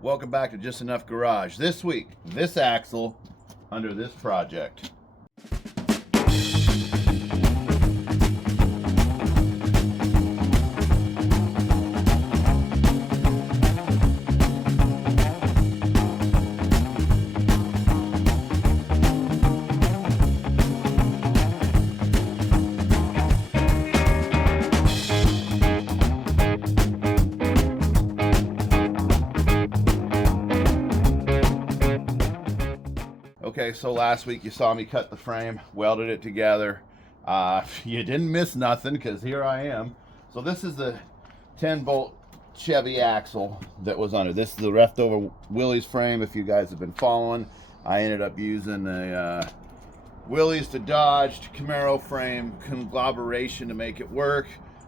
Welcome back to Just Enough Garage. This week, this axle under this project. Okay, so last week you saw me cut the frame, welded it together. You didn't miss nothing because here I am. So this is the 10-bolt Chevy axle that was under. This is the leftover Willys frame. If you guys have been following, I ended up using a Willys to Dodge to Camaro frame conglomeration to make it work.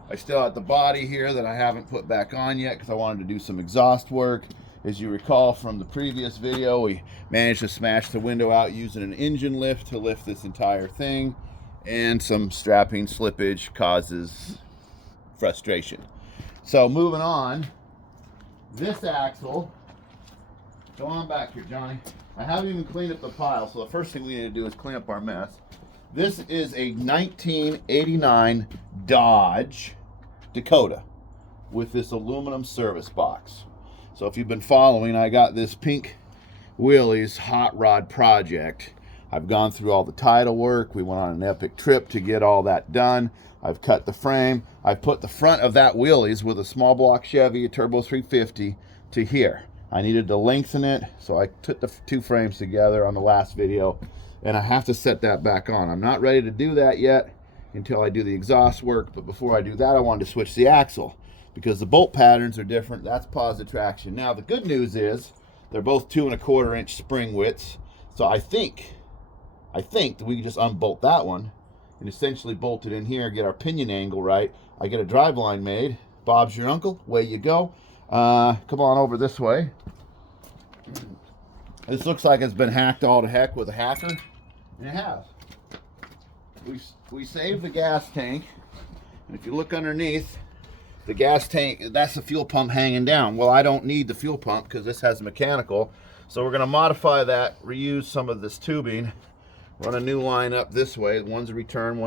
I still have the body here that I haven't put back on yet because I wanted to do some exhaust work. As you recall from the previous video, we managed to smash the window out using an engine lift to lift this entire thing, and some strapping slippage causes frustration. So moving on, this axle, go on back here, Johnny. I haven't even cleaned up the pile, so the first thing we need to do is clean up our mess. This is a 1989 Dodge Dakota with this aluminum service box. So if you've been following, I got this pink Willys hot rod project. I've gone through all the title work. We went on an epic trip to get all that done. I've cut the frame. I put the front of that Willys with a small block Chevy, a turbo 350 to here. I needed to lengthen it, so I took the two frames together on the last video, and I have to set that back on. I'm not ready to do that yet until I do the exhaust work, but before I do that, I wanted to switch the axle, because the bolt patterns are different. That's positive traction. Now the good news is they're both 2 1/4 inch spring widths. So I think that we can just unbolt that one and essentially bolt it in here, get our pinion angle right. I get a drive line made. Bob's your uncle, way you go. Come on over this way. This looks like it's been hacked all to heck with a hacker, and it has. We saved the gas tank, and if you look underneath, the gas tank, that's the fuel pump hanging down. Well, I don't need the fuel pump because this has mechanical. So we're going to modify that, reuse some of this tubing, run a new line up this way. One's a return,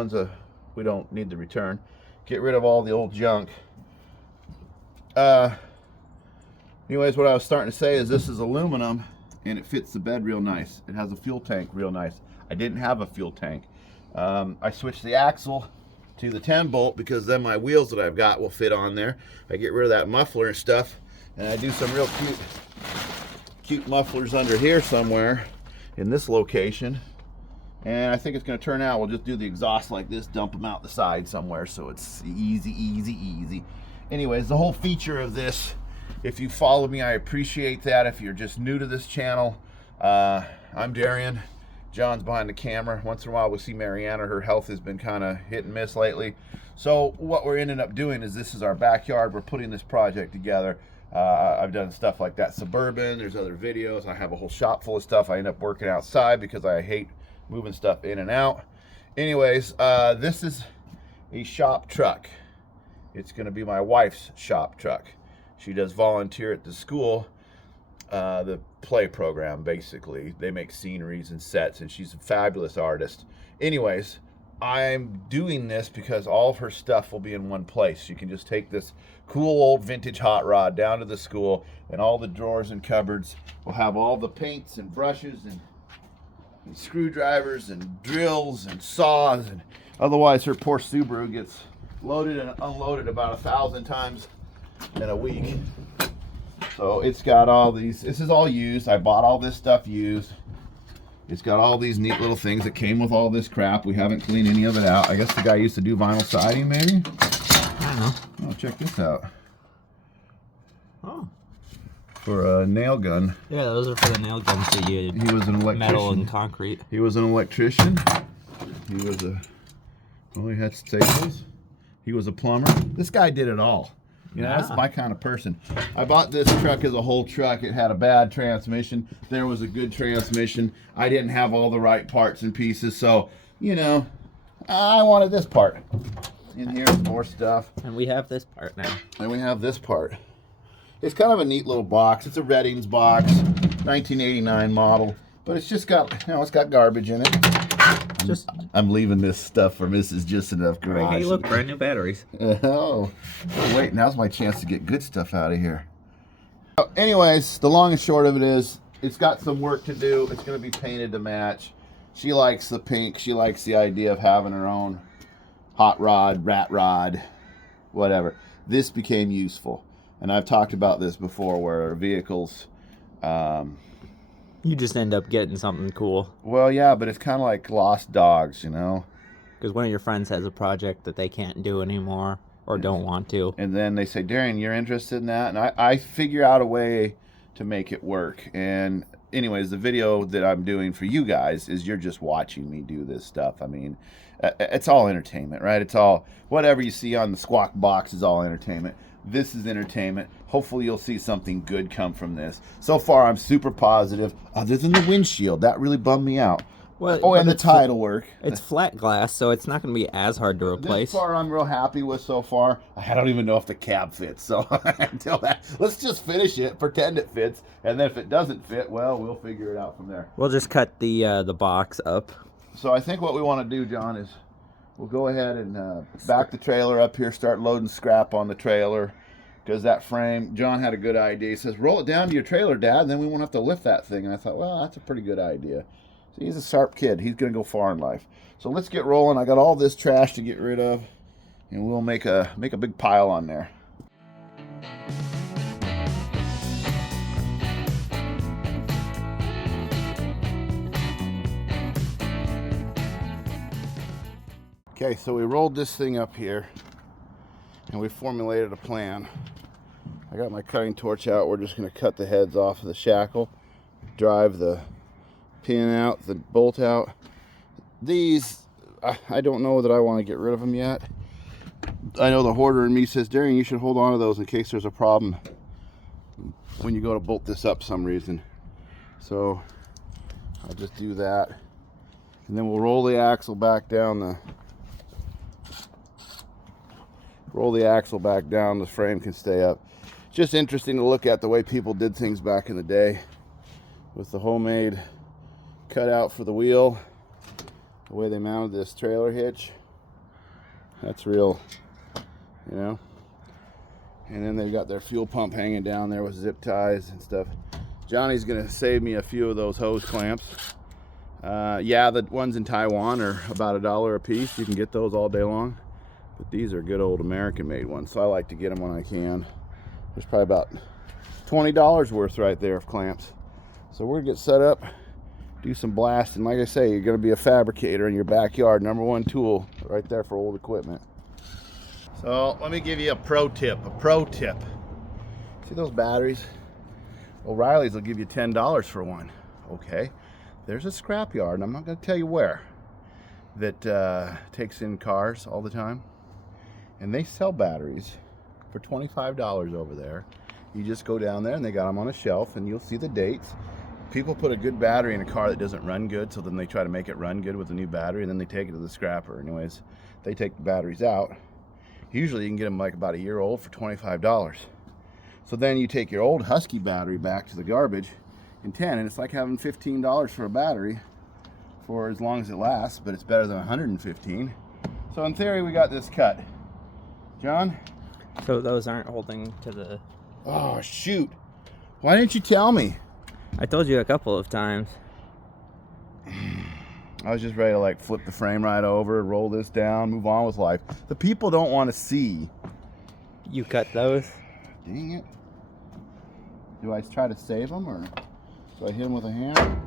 we don't need the return. Get rid of all the old junk. Anyways, what I was starting to say is this is aluminum and it fits the bed real nice. It has a fuel tank real nice. I didn't have a fuel tank. I switched the axle to the 10-bolt because then my wheels that I've got will fit on there. I get rid of that muffler and stuff, and I do some real cute mufflers under here somewhere in this location, and I think it's going to turn out. We'll just do the exhaust like this, dump them out the side somewhere, so it's easy. Anyways, the whole feature of this, if you follow me, I appreciate that. If you're just new to this channel, I'm Darian. John's behind the camera. Once in a while we see Mariana. Her health has been kind of hit and miss lately. So what we're ending up doing is, this is our backyard. We're putting this project together. I've done stuff like that Suburban. There's other videos. I have a whole shop full of stuff. I end up working outside because I hate moving stuff in and out. Anyways, this is a shop truck. It's going to be my wife's shop truck. She does volunteer at the school. The play program, basically. They make sceneries and sets, and she's a fabulous artist. Anyways, I'm doing this because all of her stuff will be in one place. You can just take this cool old vintage hot rod down to the school, and all the drawers and cupboards will have all the paints and brushes and screwdrivers and drills and saws, and otherwise her poor Subaru gets loaded and unloaded about 1,000 times in a week. So it's got all these, this is all used. I bought all this stuff used. It's got all these neat little things that came with all this crap. We haven't cleaned any of it out. I guess the guy used to do vinyl siding, maybe? I don't know. Oh, check this out. Oh. For a nail gun. Yeah, those are for the nail guns that you He was an electrician. metal and concrete. He was an electrician. He was well, he had staples. He was a plumber. This guy did it all. You know, that's my kind of person. I bought this truck as a whole truck. It had a bad transmission. There was a good transmission. I didn't have all the right parts and pieces, so, you know, I wanted this part. In here's more stuff. And we have this part now. And we have this part. It's kind of a neat little box. It's a Reddings box, 1989 model, but it's just got, it's got garbage in it. I'm leaving this stuff for Mrs. Just Enough Garage. Hey, look, brand new batteries. Oh, wait, now's my chance to get good stuff out of here. Anyways, the long and short of it is, it's got some work to do. It's going to be painted to match. She likes the pink. She likes the idea of having her own hot rod, rat rod, whatever. This became useful. And I've talked about this before where vehicles... You just end up getting something cool. Well, yeah, but it's kind of like lost dogs, you know? Because one of your friends has a project that they can't do anymore or don't want to. And then they say, Darian, you're interested in that? And I figure out a way to make it work. And anyways, the video that I'm doing for you guys is you're just watching me do this stuff. I mean, it's all entertainment, right? It's all, whatever you see on the Squawk Box is all entertainment. This is entertainment. Hopefully you'll see something good come from this. So far, I'm super positive, other than the windshield. That really bummed me out. Well, and the tide will work. It's flat glass, so it's not going to be as hard to replace. This part I'm real happy with so far. I don't even know if the cab fits, so until that, let's just finish it, pretend it fits, and then if it doesn't fit, well, we'll figure it out from there. We'll just cut the box up. So I think what we want to do, John, is we'll go ahead and back the trailer up here, start loading scrap on the trailer, because that frame, John had a good idea. He says, roll it down to your trailer, Dad, and then we won't have to lift that thing. And I thought, well, that's a pretty good idea. So he's a sharp kid. He's going to go far in life. So let's get rolling. I got all this trash to get rid of, and we'll make a big pile on there. Okay, so we rolled this thing up here, and we formulated a plan. I got my cutting torch out. We're just going to cut the heads off of the shackle, drive the pin out, the bolt out. These, I don't know that I want to get rid of them yet. I know the hoarder in me says, Darian, you should hold on to those in case there's a problem when you go to bolt this up some reason. So I'll just do that. And then we'll roll the axle back down the frame can stay up. Just interesting to look at the way people did things back in the day with the homemade cutout for the wheel, the way they mounted this trailer hitch. That's real, you know. And then they've got their fuel pump hanging down there with zip ties and stuff. Johnny's gonna save me a few of those hose clamps. Yeah, the ones in Taiwan are about $1 a piece. You can get those all day long. But these are good old American made ones, so I like to get them when I can. There's probably about $20 worth right there of clamps. So we're gonna get set up, do some blasting. Like I say, you're gonna be a fabricator in your backyard. #1 tool right there for old equipment. So let me give you a pro tip. See those batteries? O'Reilly's will give you $10 for one. Okay, there's a scrapyard, and I'm not gonna tell you where, that takes in cars all the time. And they sell batteries for $25 over there. You just go down there and they got them on a shelf, and you'll see the dates. People put a good battery in a car that doesn't run good, so then they try to make it run good with a new battery, and then they take it to the scrapper. Anyways, they take the batteries out. Usually you can get them like about a year old for $25. So then you take your old Husky battery back to the garbage in 10, and it's like having $15 for a battery for as long as it lasts, but it's better than 115. So in theory, we got this cut. John? So those aren't holding to the... Oh, shoot. Why didn't you tell me? I told you a couple of times. I was just ready to like flip the frame right over, roll this down, move on with life. The people don't want to see. You cut those? Dang it. Do I try to save them, or do I hit them with a hammer?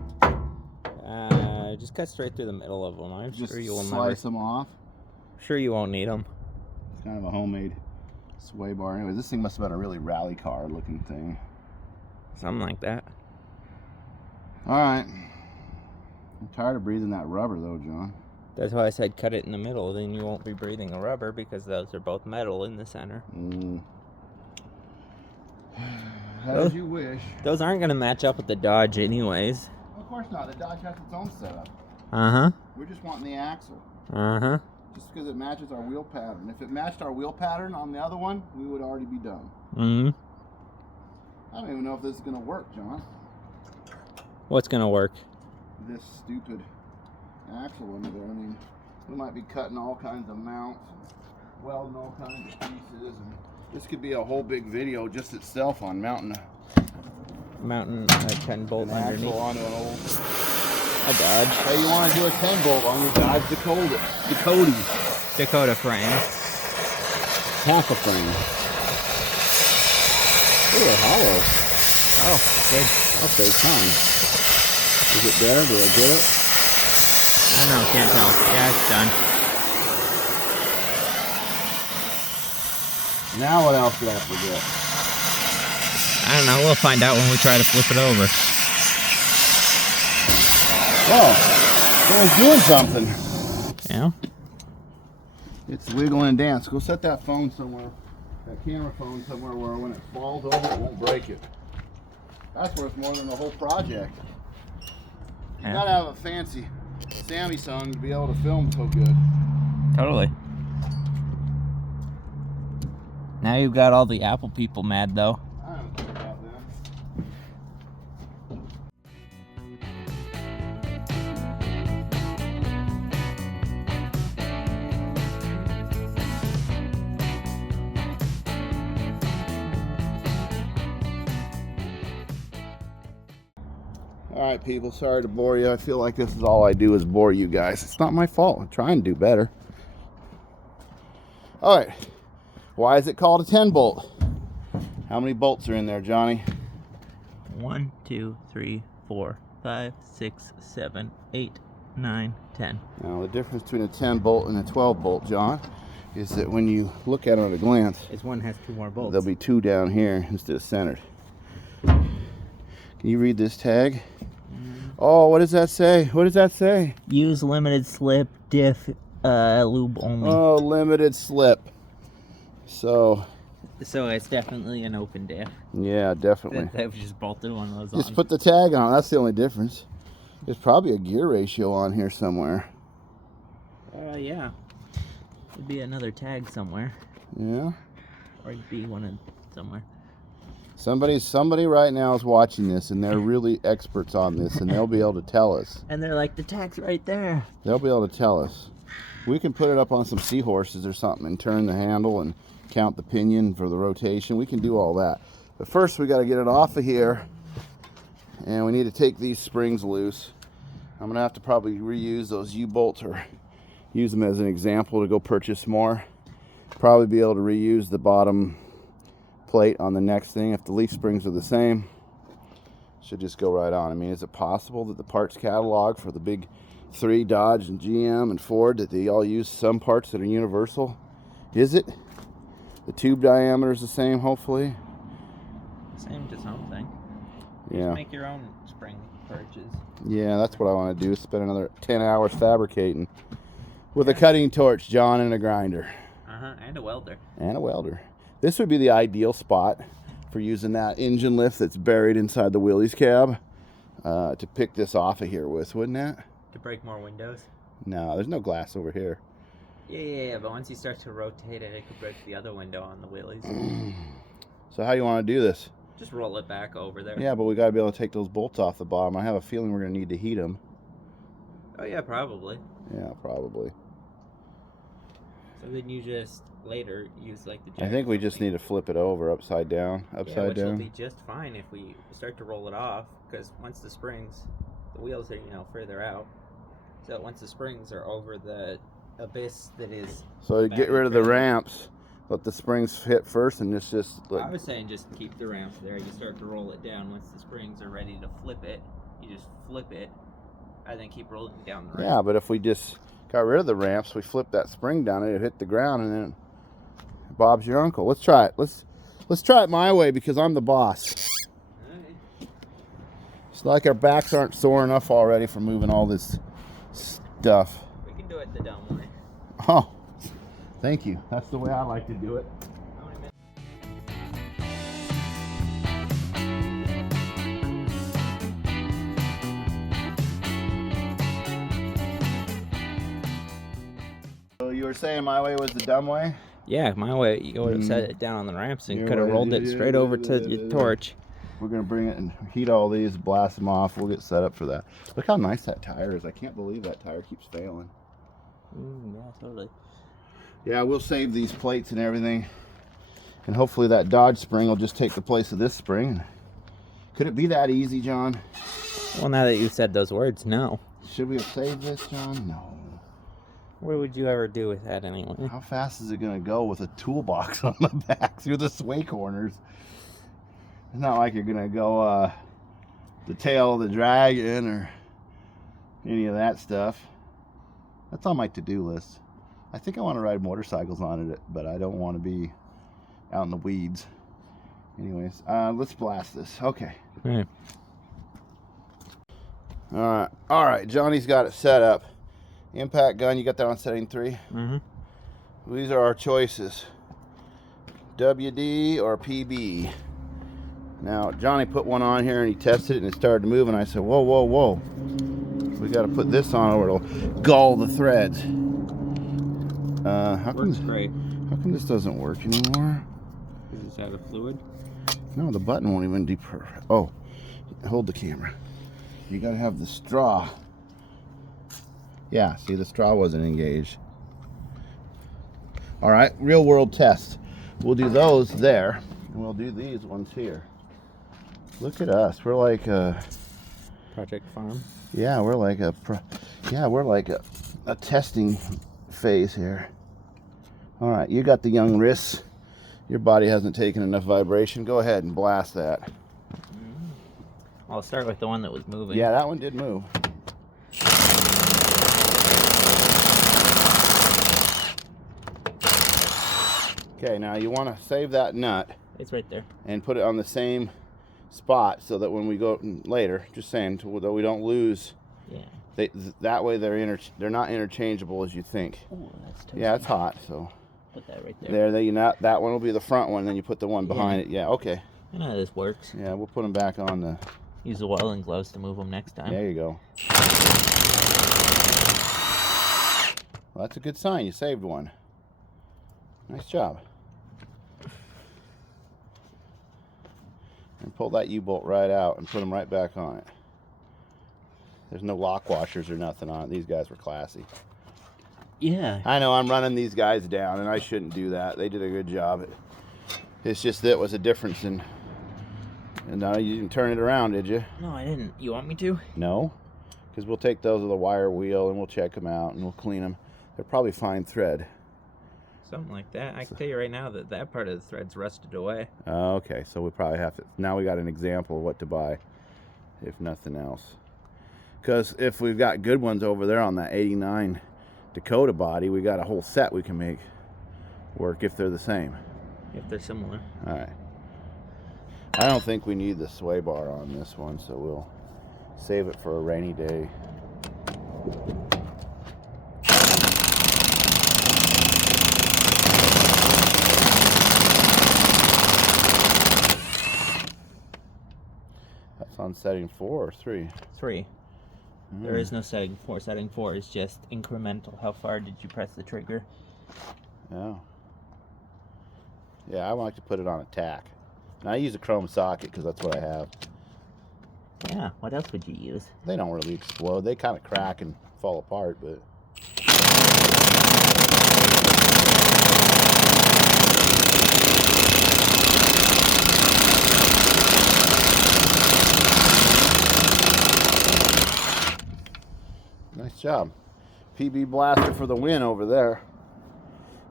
Just cut straight through the middle of them. I'm Just sure you will slice them off. Sure you won't need them. It's kind of a homemade sway bar. Anyway, this thing must have been a really rally car looking thing. Something like that. All right. I'm tired of breathing that rubber though, John. That's why I said cut it in the middle. Then you won't be breathing the rubber because those are both metal in the center. As you wish. Those aren't going to match up with the Dodge anyways. Of course not. The Dodge has its own setup. Uh-huh. We're just wanting the axle. Uh-huh. Just because it matches our wheel pattern. If it matched our wheel pattern on the other one, we would already be done. Mm-hmm. I don't even know if this is gonna work, John. What's gonna work? This stupid axle under there. I mean, we might be cutting all kinds of mounts, welding all kinds of pieces, and this could be a whole big video just itself on mounting a 10 bolt underneath. axle onto an old. A Dodge. Hey, you want to do a 10 bolt on your Dodge Dakota frame. Half a frame. Ooh, they're hollow. Oh, good. I'll save time. Is it there? Do I get it? I don't know, can't tell. Yeah, it's done. Now what else did I forget? I don't know, we'll find out when we try to flip it over. Oh, someone's doing something. Yeah? It's wiggling and dance. Go set that phone somewhere, that camera phone somewhere where when it falls over, it won't break it. That's worth more than the whole project. You Yeah. gotta have a fancy Samsung to be able to film so good. Totally. Now you've got all the Apple people mad, though. I don't care about that. All right, people, sorry to bore you. I feel like this is all I do is bore you guys. It's not my fault. I'm trying to do better. All right. Why is it called a 10 bolt? How many bolts are in there, Johnny? 1, 2, 3, 4, 5, 6, 7, 8, 9, 10. Now, the difference between a 10 bolt and a 12 bolt, John, is that when you look at it at a glance, This one has 2 more bolts. there'll be 2 down here instead of centered. Can you read this tag? Oh, what does that say? What does that say? Use limited slip diff lube only. Oh, limited slip. So, So it's definitely an open diff. yeah, definitely. They've just bolted one of those Just on. put the tag on. That's the only difference. There's probably a gear ratio on here somewhere. Yeah. It'd be another tag somewhere. Yeah. Or it'd be one in somewhere. Somebody right now is watching this, and they're really experts on this, and they'll be able to tell us. And they're like, the tag's right there. They'll be able to tell us. We can put it up on some seahorses or something and turn the handle and count the pinion for the rotation. We can do all that. But first, we got to get it off of here, and we need to take these springs loose. I'm going to have to probably reuse those U-bolts or use them as an example to go purchase more. Probably be able to reuse the bottom plate on the next thing. If the leaf springs are the same, should just go right on. I mean, is it possible that the parts catalog for the big 3, Dodge and GM and Ford, that they all use some parts that are universal? Is it? The tube diameter is the same, hopefully. Same to something. Yeah. Just make your own spring purchase. Yeah, that's what I want to do. Spend another 10 hours fabricating with a cutting torch, John, and a grinder. And a welder. And a welder. This would be the ideal spot for using that engine lift that's buried inside the Willys cab to pick this off of here with, wouldn't it? To break more windows. No, there's no glass over here. Yeah, but once you start to rotate it, it could break the other window on the wheelies. So how do you want to do this? Just roll it back over there. Yeah, but we got to be able to take those bolts off the bottom. I have a feeling we're going to need to heat them. Oh yeah, probably. Yeah, probably. So then you just later use like the. I think we just need to flip it over upside down. Which will be just fine if we start to roll it off, because once the springs, the wheels are further out. So once the springs are over the abyss that is. So to get rid of the ramps, let the springs hit first, and just like. I was saying just keep the ramps there. You start to roll it down. Once the springs are ready to flip it, you just flip it, and then keep rolling down the ramp. Yeah, but if we just got rid of the ramps, we flip that spring down, and it hit the ground, and then Bob's your uncle. Let's try it. Let's try it my way, because I'm the boss. Right. It's like our backs aren't sore enough already from moving all this stuff. We can do it the dumb way. Oh, thank you. That's the way I like to do it. So you were saying my way was the dumb way? Yeah, my way, you would have set it down on the ramps and Your could have way, rolled it straight over to your torch. We're gonna bring it and heat all these, blast them off. We'll get set up for that. Look how nice that tire is. I can't believe that tire keeps failing. Yeah, totally. Yeah, we'll save these plates and everything. And hopefully that Dodge spring will just take the place of this spring. Could it be that easy, John? Well, now that you said those words, no. Should we have saved this, John? No. What would you ever do with that anyway? How fast is it going to go with a toolbox on the back through the sway corners? It's not like you're going to go the tail of the dragon or any of that stuff. That's on my to-do list. I think I want to ride motorcycles on it, but I don't want to be out in the weeds. Anyways, let's blast this. Okay. All right. All right. Johnny's got it set up. Impact gun, you got that on setting 3? Mm-hmm. These are our choices. WD or PB. Now, Johnny put one on here and he tested it and it started to move and I said, whoa, whoa, whoa. We got to put this on or it'll gull the threads. Works great. How come this doesn't work anymore? Is this out of fluid? No, the button won't even deper. Oh, hold the camera. You got to have the straw. Yeah, see, the straw wasn't engaged. All right, real world test. We'll do those there, and we'll do these ones here. Look at us. We're like a Project Farm. Yeah, we're like a testing phase here. All right, you got the young wrists. Your body hasn't taken enough vibration. Go ahead and blast that. I'll start with the one that was moving. Yeah, that one did move. Okay, now you want to save that nut. It's right there. And put it on the same spot so that when we go later, just saying, that we don't lose. Yeah. That way they're not interchangeable as you think. Oh, that's toasty. Yeah, it's hot, so. Put that right there. That one will be the front one, then you put the one behind it. Yeah, okay. I know how this works. Yeah, we'll put them back on the. Use the welding gloves to move them next time. There you go. Well, that's a good sign. You saved one. Nice job. And pull that U-bolt right out and put them right back on it. There's no lock washers or nothing on it. These guys were classy. Yeah. I know I'm running these guys down, and I shouldn't do that. They did a good job. It's just that was a difference in. And you didn't turn it around, did you? No, I didn't. You want me to? No, because we'll take those with a wire wheel and we'll check them out and we'll clean them. They're probably fine thread. Something like that. I can tell you right now that part of the thread's rusted away. Okay, so we probably have to. Now we got an example of what to buy, if nothing else. Because if we've got good ones over there on that 89 Dakota body, we got a whole set we can make work if they're the same. If they're similar. All right. I don't think we need the sway bar on this one, so we'll save it for a rainy day. That's on setting 4 or 3? 3. There is no setting 4. Setting 4 is just incremental. How far did you press the trigger? Oh. Yeah, I like to put it on a tack. And I use a chrome socket because that's what I have. Yeah, what else would you use? They don't really explode. They kind of crack and fall apart, but... Nice job. PB blaster for the win over there.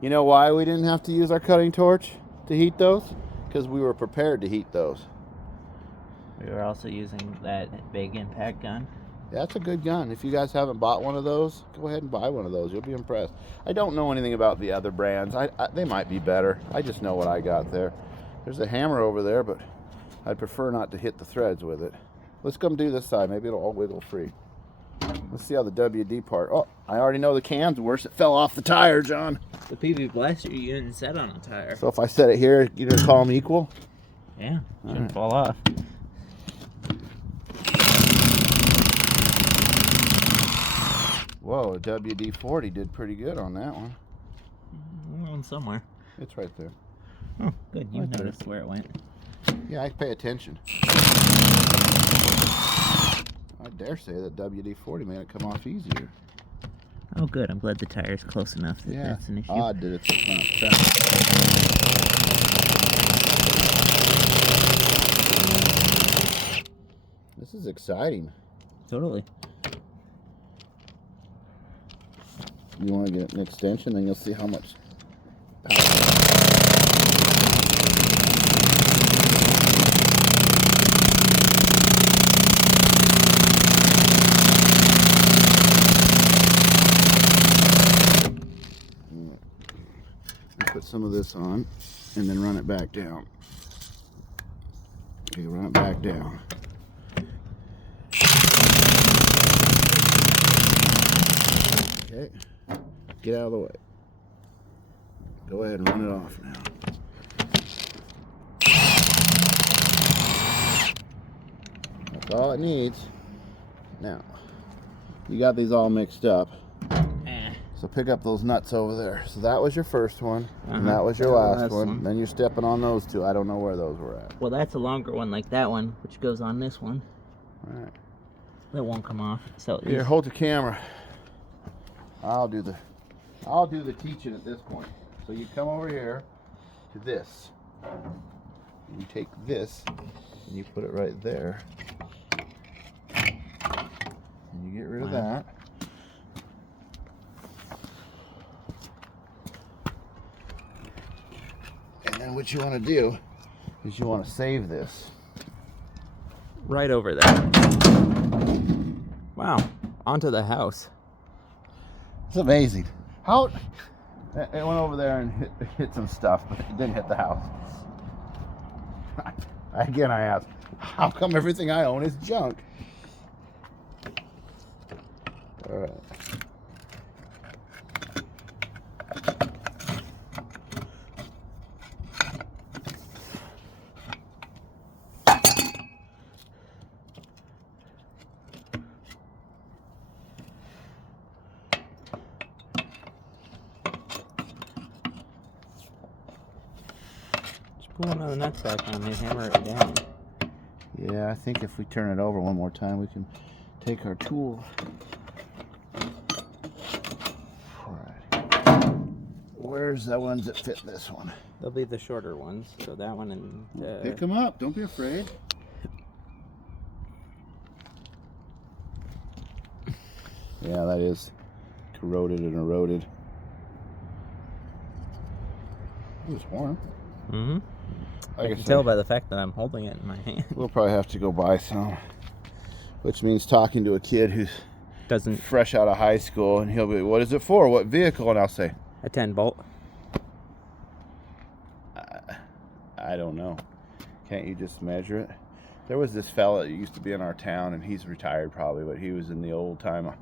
You know why we didn't have to use our cutting torch to heat those? Because we were prepared to heat those. We were also using that big impact gun. That's a good gun. If you guys haven't bought one of those, go ahead and buy one of those. You'll be impressed. I don't know anything about the other brands. They might be better. I just know what I got there. There's a hammer over there, but I'd prefer not to hit the threads with it. Let's come do this side. Maybe it'll all wiggle free. Let's see how the WD part. Oh, I already know the can's worse. It fell off the tire, John. The PB blaster you didn't set on a tire. So if I set it here, you're going to call them equal? Yeah, shouldn't fall off. Whoa, a WD-40 did pretty good on that one. Around somewhere. It's right there. Oh, good. You Right there. noticed where it went. Yeah, I pay attention. I dare say that WD-40 made it come off easier. Oh, good. I'm glad the tire's close enough that that's an issue. Odd that it's not. This is exciting. Totally. You want to get an extension, then you'll see how much power. Put some of this on and then run it back down. Okay, run it back down. Okay, get out of the way. Go ahead and run it off now. That's all it needs. Now, you got these all mixed up. So pick up those nuts over there. So that was your first one, and that was your last one. Then you're stepping on those two. I don't know where those were at. Well, that's a longer one like that one, which goes on this one. All right. That won't come off. So Here, hold the camera. I'll do the teaching at this point. So you come over here to this. You take this and you put it right there. And you get rid of that. And then what you want to do is you want to save this. right over there. Wow, onto the house. It's amazing. How it went over there and hit some stuff, but it didn't hit the house. Again, I ask, how come everything I own is junk? All right. Pull another nuts back on and hammer it down. Yeah, I think if we turn it over one more time, we can take our tool. Alright. Where's the ones that fit this one? They'll be the shorter ones, so that one and... Pick them up, don't be afraid. Yeah, that is corroded and eroded. It was warm. Mm-hmm. Like I can tell by the fact that I'm holding it in my hand. We'll probably have to go buy some. Which means talking to a kid who's Doesn't fresh out of high school, and he'll be, what is it for? What vehicle? And I'll say, a 10 bolt. I don't know. Can't you just measure it? There was this fella that used to be in our town, and he's retired probably, but he was in the old time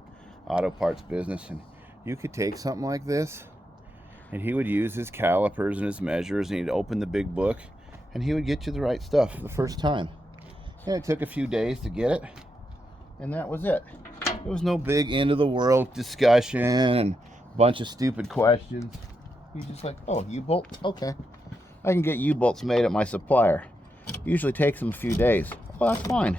auto parts business, and you could take something like this, and he would use his calipers and his measures, and he'd open the big book, and he would get you the right stuff the first time. And it took a few days to get it, and that was it. There was no big end of the world discussion and a bunch of stupid questions. He's just like, oh, U-bolt? Okay. I can get U-bolts made at my supplier. Usually takes them a few days. Well, that's fine.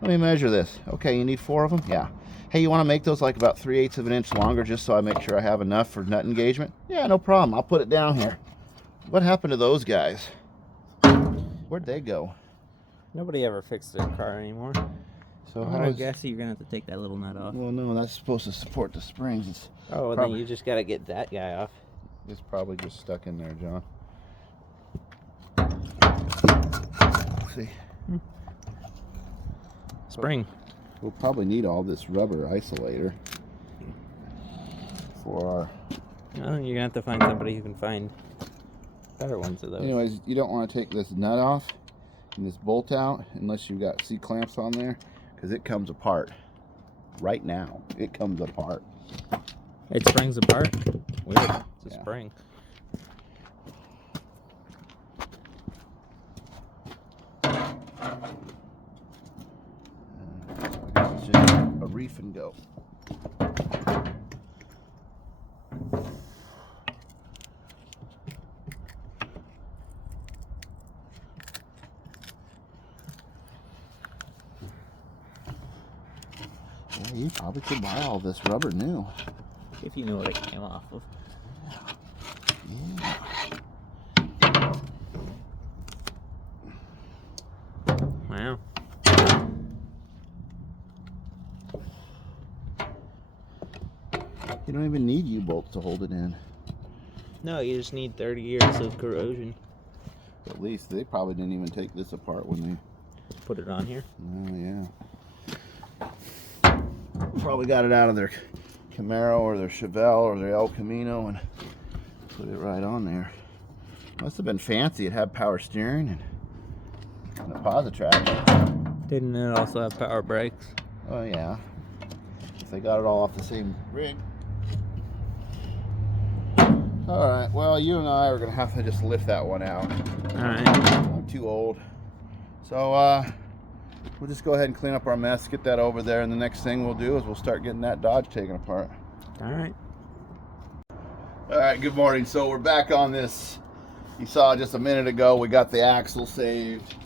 Let me measure this. Okay, you need 4 of them? Yeah. Hey, you want to make those like about 3/8 of an inch longer just so I make sure I have enough for nut engagement? Yeah, no problem. I'll put it down here. What happened to those guys? Where'd they go? Nobody ever fixed their car anymore. So I guess you're going to have to take that little nut off. Well, no, that's supposed to support the springs. It's Oh, well, then you just got to get that guy off. It's probably just stuck in there, John. See? Spring. We'll probably need all this rubber isolator for our... Well, you're going to have to find somebody who can find better ones of those. Anyways, you don't want to take this nut off and this bolt out unless you've got C-clamps on there, because it comes apart. Right now, it comes apart. It springs apart? Weird. It's a spring. It's just a reef and go. Yeah, you probably could buy all this rubber new. If you know what it came off of. Yeah. Wow. You don't even need U-bolts to hold it in. No, you just need 30 years of corrosion. At least they probably didn't even take this apart when they Put it on here. Oh yeah. Probably got it out of their Camaro or their Chevelle or their El Camino and put it right on there. Must have been fancy. It had power steering and a Positrack. Didn't it also have power brakes? Oh yeah. If they got it all off the same rig. All right. Well, you and I are gonna have to just lift that one out. All right. I'm too old. So we'll just go ahead and clean up our mess, get that over there, and the next thing we'll do is we'll start getting that Dodge taken apart. All right. All right, good morning. So we're back on this. You saw just a minute ago, we got the axle saved.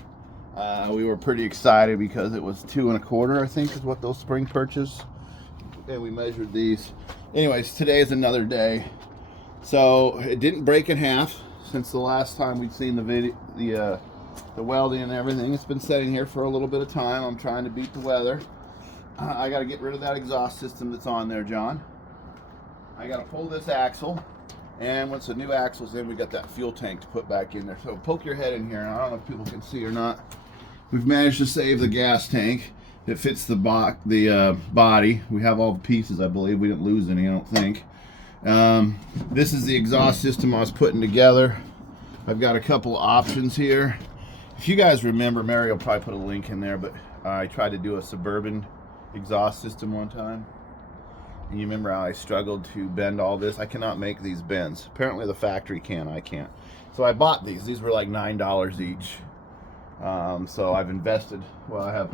We were pretty excited because it was 2 1/4, I think, is what those spring perches. And we measured these. Anyways, today is another day. So it didn't break in half since the last time we'd seen the video, the welding and everything. It's been sitting here for a little bit of time. I'm trying to beat the weather. I got to get rid of that exhaust system that's on there, John. I got to pull this axle, and once the new axle's in, we got that fuel tank to put back in there. So poke your head in here, and I don't know if people can see or not. We've managed to save the gas tank. It fits the body. We have all the pieces, I believe. We didn't lose any, I don't think. This is the exhaust system I was putting together. I've got a couple options here. If you guys remember, Mary will probably put a link in there, but I tried to do a Suburban exhaust system one time. And you remember how I struggled to bend all this? I cannot make these bends. Apparently the factory can, I can't. So I bought these. These were like $9 each. So I've invested, well, I have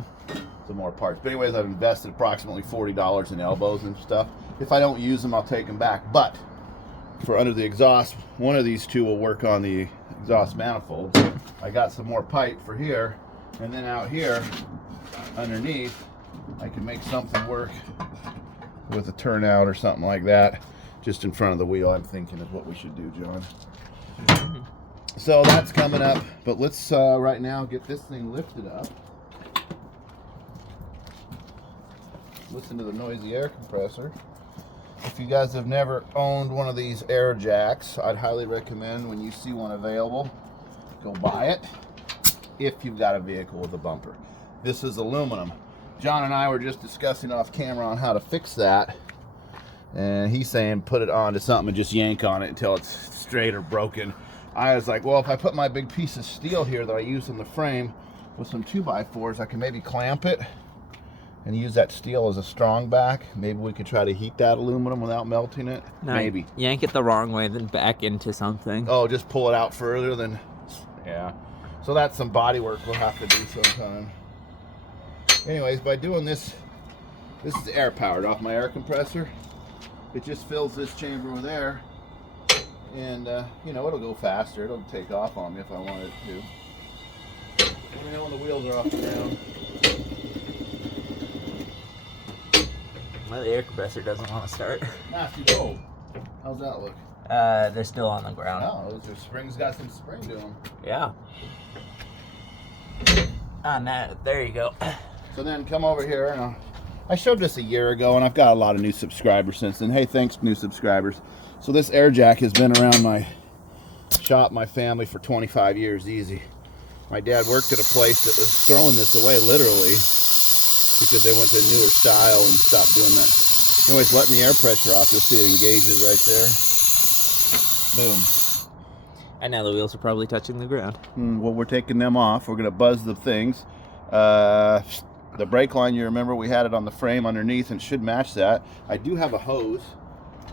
some more parts. But anyways, I've invested approximately $40 in elbows and stuff. If I don't use them, I'll take them back. But for under the exhaust, one of these two will work on the exhaust manifold. I got some more pipe for here, and then out here underneath I can make something work with a turnout or something like that just in front of the wheel. I'm thinking is what we should do, John. So that's coming up, but let's right now get this thing lifted up. Listen to the noisy air compressor. If you guys have never owned one of these air jacks, I'd highly recommend when you see one available, go buy it if you've got a vehicle with a bumper. This is aluminum. John and I were just discussing off camera on how to fix that, and he's saying put it onto something and just yank on it until it's straight or broken. I was like, well, if I put my big piece of steel here that I use in the frame with some 2x4s, I can maybe clamp it and use that steel as a strong back. Maybe we could try to heat that aluminum without melting it. No, maybe. Yank it the wrong way, then back into something. Oh, just pull it out further than, yeah. So that's some body work we'll have to do sometime. Anyways, by doing this, this is air powered off my air compressor. It just fills this chamber with air, and you know, it'll go faster. It'll take off on me if I wanted it to. Let me know when the wheels are off the ground. Well, the air compressor doesn't want to start. Nasty cold. How's that look? They're still on the ground. Oh, those are springs. Got some spring to them. Yeah. Now, there you go. So then come over here, and I showed this a year ago, and I've got a lot of new subscribers since then. Hey, thanks, new subscribers. So this air jack has been around my shop, my family, for 25 years easy. My dad worked at a place that was throwing this away, literally, because they went to a newer style and stopped doing that. Anyways, letting the air pressure off, you'll see it engages right there. Boom. And now the wheels are probably touching the ground. Well, we're taking them off. We're going to buzz the things. The brake line, you remember we had it on the frame underneath, and it should match that. I do have a hose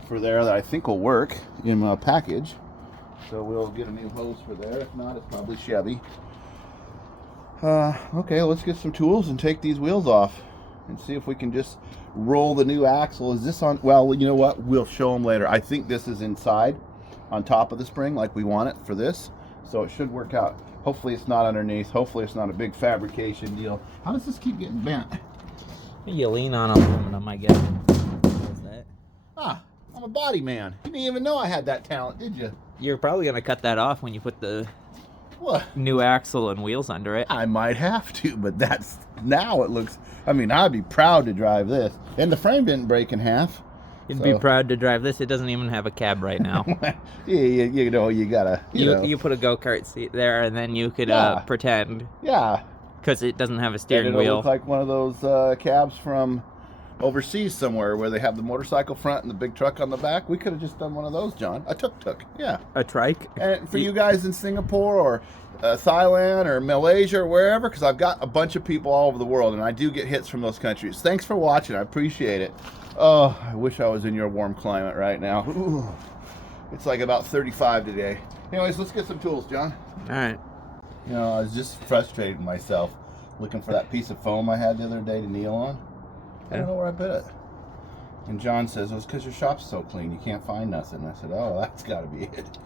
for there that I think will work in a package. So we'll get a new hose for there. If not, it's probably Chevy. Okay, let's get some tools and take these wheels off and see if we can just roll the new axle. Is this on? Well, you know what? We'll show them later. I think this is inside on top of the spring like we want it for this. So it should work out. Hopefully it's not underneath. Hopefully it's not a big fabrication deal. How does this keep getting bent? You lean on aluminum, I guess. What's that? Ah, I'm a body man. You didn't even know I had that talent, did you? You're probably gonna cut that off when you put the What? new axle and wheels under it. I might have to, but that's now it looks. I mean, I'd be proud to drive this. And the frame didn't break in half. You'd be proud to drive this. It doesn't even have a cab right now. you know, you gotta. You put a go-kart seat there, and then you could pretend. Yeah. Because it doesn't have a steering It'll wheel. look like one of those cabs from overseas somewhere where they have the motorcycle front and the big truck on the back. We could have just done one of those, John. A tuk-tuk, yeah. A trike? And for you guys in Singapore or Thailand or Malaysia or wherever, because I've got a bunch of people all over the world, and I do get hits from those countries. Thanks for watching. I appreciate it. Oh, I wish I was in your warm climate right now. Ooh, it's like about 35 today. Anyways, let's get some tools, John. All right. You know, I was just frustrated with myself looking for that piece of foam I had the other day to kneel on. I don't know where I put it. And John says, well, it's because your shop's so clean, you can't find nothing. I said, oh, that's got to be it.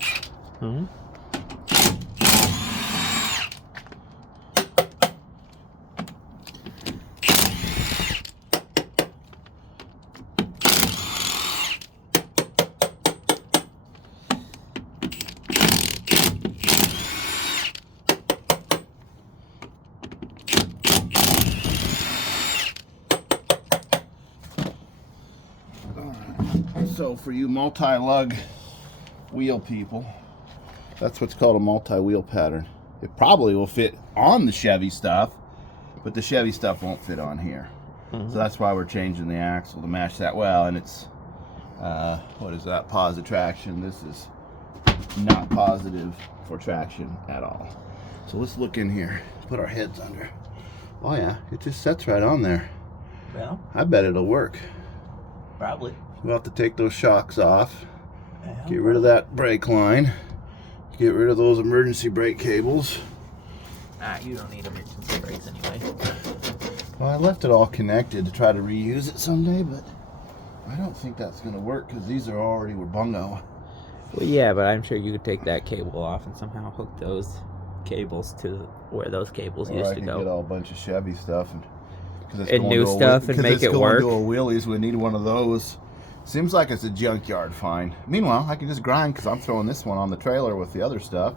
Mm-hmm. So for you multi-lug wheel people, that's what's called a multi-wheel pattern. It probably will fit on the Chevy stuff, but the Chevy stuff won't fit on here. So that's why we're changing the axle to match that well. And it's, what is that, positive traction. This is not positive for traction at all. So let's look in here, put our heads under. Oh yeah, it just sets right on there. Well, I bet it'll work. probably. We'll have to take those shocks off, get rid of that brake line, get rid of those emergency brake cables. You don't need emergency brakes anyway. Well, I left it all connected to try to reuse it someday, but I don't think that's going to work because these are already bungo. Well, yeah, but I'm sure you could take that cable off and somehow hook those cables to where those cables used I to can go. get all a bunch of Chevy stuff and new stuff and make it work. Because it's going to a wheelies, we need one of those. Seems like it's a junkyard find. Meanwhile, I can just grind because I'm throwing this one on the trailer with the other stuff.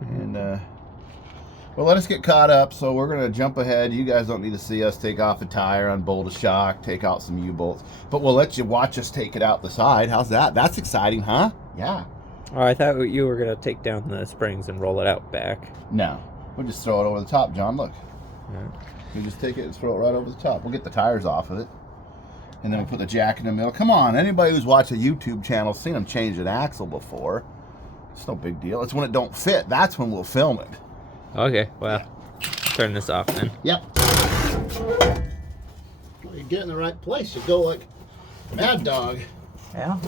And, well, let us get caught up. So we're going to jump ahead. You guys don't need to see us take off a tire, unbolt a shock, take out some U-bolts. But we'll let you watch us take it out the side. How's that? That's exciting, huh? Yeah. Oh, I thought you were going to take down the springs and roll it out back. No. We'll just throw it over the top, John. Look. Yeah. You just take it and throw it right over the top. We'll get the tires off of it. And then we put the jack in the middle. Come on, anybody who's watched a YouTube channel seen them change an axle before. It's no big deal. It's when it don't fit. That's when we'll film it. Okay, well, turn this off then. Yep. Well, you get in the right place. You go like Mad Dog. Yeah.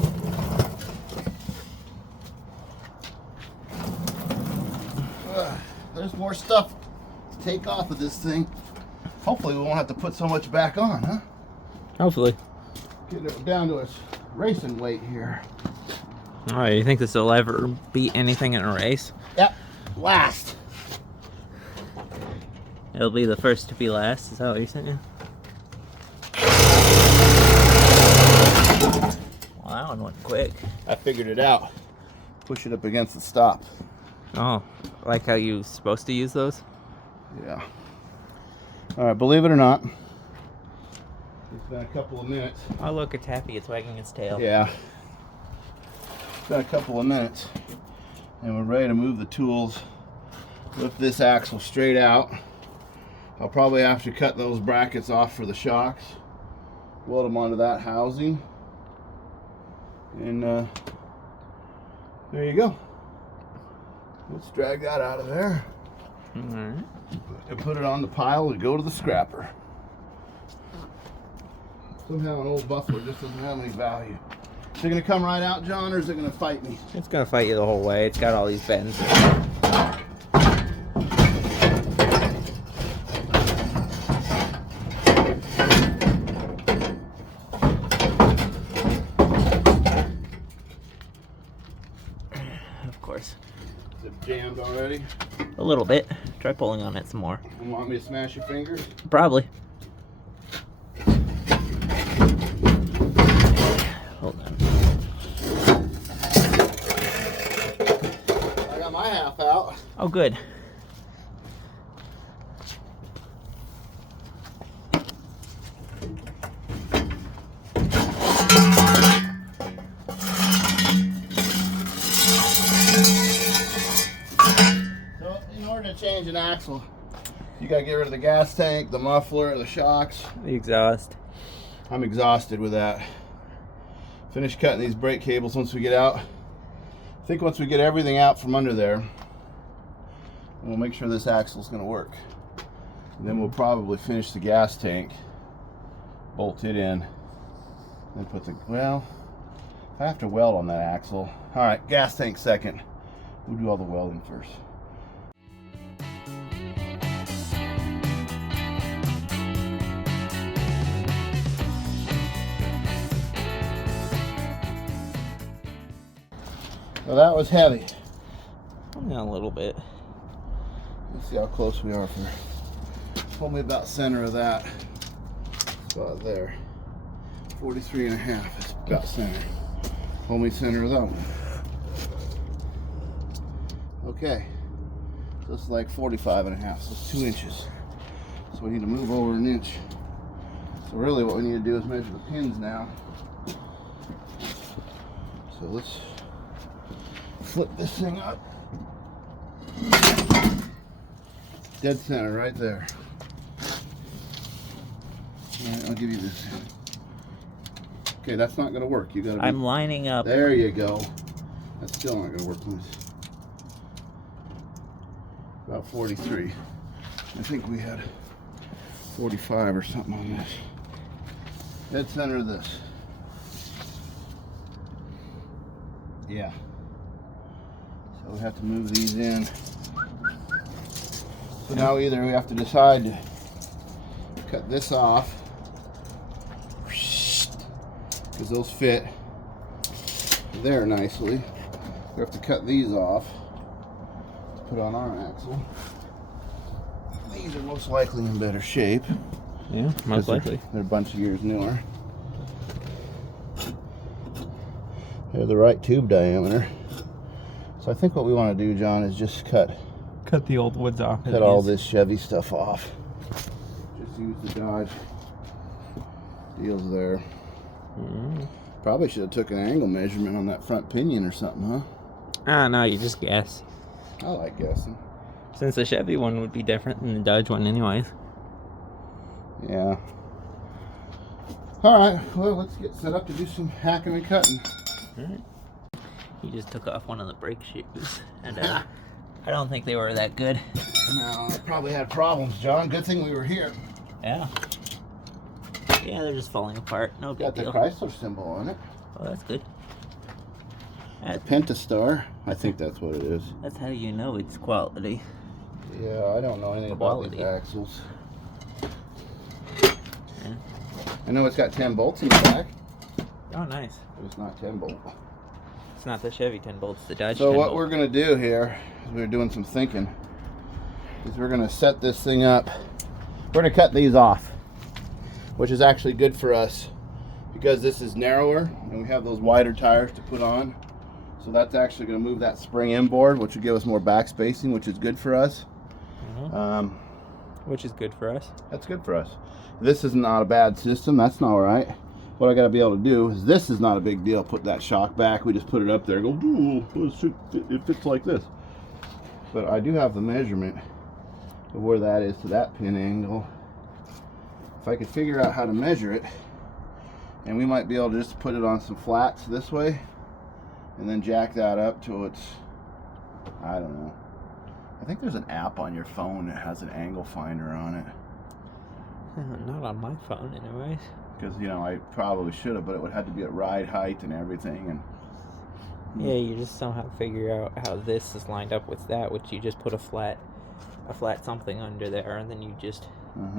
There's more stuff to take off of this thing. Hopefully we won't have to put so much back on, huh? Hopefully. Getting it down to its racing weight here. All right, you think this will ever beat anything in a race? Yep. Last. It'll be the first to be last, is that what you're saying? Well, that one went quick. I figured it out. Push it up against the stop. Oh, like how you're supposed to use those? Yeah. All right, believe it or not, it's been a couple of minutes. Oh, look, it's happy. It's wagging its tail. Yeah. It's been a couple of minutes, and we're ready to move the tools. Lift this axle straight out. I'll probably have to cut those brackets off for the shocks. Weld them onto that housing. And there you go. Let's drag that out of there. All right. And put it on the pile to go to the scrapper. Somehow an old buffalo just doesn't have any value. Is it going to come right out, John, or is it going to fight me? It's going to fight you the whole way. It's got all these bends. Of course. Is it jammed already? A little bit. Try pulling on it some more. You want me to smash your fingers? Probably. good. So, in order to change an axle, you gotta get rid of the gas tank, the muffler, the shocks. The exhaust. I'm exhausted with that. Finish cutting these brake cables once we get out. I think once we get everything out from under there, we'll make sure this axle's gonna work. And then we'll probably finish the gas tank, bolt it in, then put the, well, I have to weld on that axle. All right, gas tank second. We'll do all the welding first. So that was heavy. Only a little bit. Let's see how close we are for. Hold me about center of that spot there. 43.5 is about center. Hold me center of that one. Okay. So it's like 45.5, so it's 2 inches. So we need to move over an inch. So really what we need to do is measure the pins now. So let's flip this thing up. Dead center right there. All right, I'll give you this. Okay, that's not going to work. You got to. I'm lining up. There you go. That's still not going to work. About 43. I think we had 45 or something on this. Dead center of this. Yeah. So we have to move these in. So now either we have to decide to cut this off, because those fit there nicely. We have to cut these off to put on our axle. These are most likely in better shape. Yeah, most likely. They're a bunch of years newer. They're the right tube diameter. So I think what we want to do, John, is just cut the old woods off. Cut all this Chevy stuff off. Just use the Dodge deals there. Probably should have took an angle measurement on that front pinion or something, huh? Ah, no, you just guess. I like guessing. Since the Chevy one would be different than the Dodge one anyways. Yeah. Alright, well, let's get set up to do some hacking and cutting. Alright. He just took off one of the brake shoes. And I don't think they were that good. No, I probably had problems, John. Good thing we were here. Yeah. Yeah, they're just falling apart. No big Got the deal. Chrysler symbol on it. Oh, that's good. The Pentastar. I think that's what it is. That's how you know it's quality. Yeah, I don't know anything about these axles. Yeah. I know it's got 10 bolts in the back. Oh, nice. But it's not 10 bolt. It's not the Chevy 10 bolts, the Dodge 10 So what bolt. we're going to do here, is we're doing some thinking, is we're going to set this thing up. We're going to cut these off, which is actually good for us because this is narrower and we have those wider tires to put on. So that's actually going to move that spring inboard, which will give us more back spacing, which is good for us. Which is good for us. That's good for us. This is not a bad system. That's not all right. What I got to be able to do is, this is not a big deal. Put that shock back. We just put it up there. Go, ooh, it fits like this. But I do have the measurement of where that is to that pin angle. If I could figure out how to measure it, and we might be able to just put it on some flats this way, and then jack that up till it's, I don't know. I think there's an app on your phone that has an angle finder on it. Not on my phone, anyways. Because, you know, I probably should have, but it would have to be at ride height and everything. And yeah, you just somehow figure out how this is lined up with that, which you just put a flat something under there, and then you just...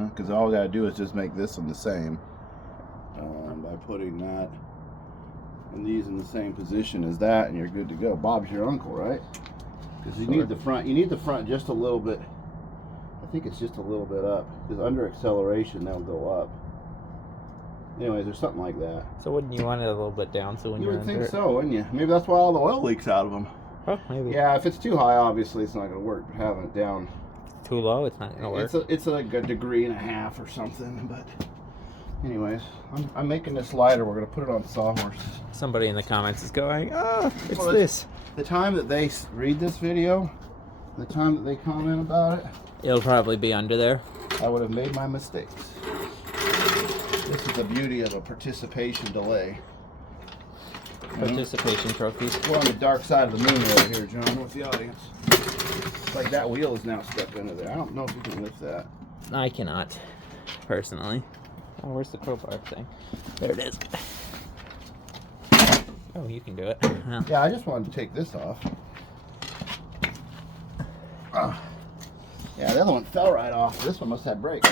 Because all we got to do is just make this one the same. By putting that and these in the same position as that, and you're good to go. Bob's your uncle, right? Because you need the front. You need the front just a little bit. I think it's just a little bit up. Because under acceleration, they'll go up. Anyways, there's something like that. So wouldn't you want it a little bit down so when You you're would think under... so, wouldn't you? Maybe that's why all the oil leaks out of them. Oh, maybe. Yeah, if it's too high, obviously it's not going to work. But having it down, Too low, it's not gonna work. it's like a degree and a half or something. But anyways, I'm making this lighter. We're going to put it on sawhorses. Somebody in the comments is going, it's Well, this. The time that they read this video, the time that they comment about it, It'll probably be under there. I would have made my mistakes. This is the beauty of a participation delay. Participation trophies. We're on the dark side of the moon over here, John, with the audience. It's like that wheel is now stuck under there. I don't know if you can lift that. I cannot, personally. Oh, where's the crowbar thing? There it is. Oh, you can do it. Well, Yeah, I just wanted to take this off. Yeah, the other one fell right off. This one must have brakes.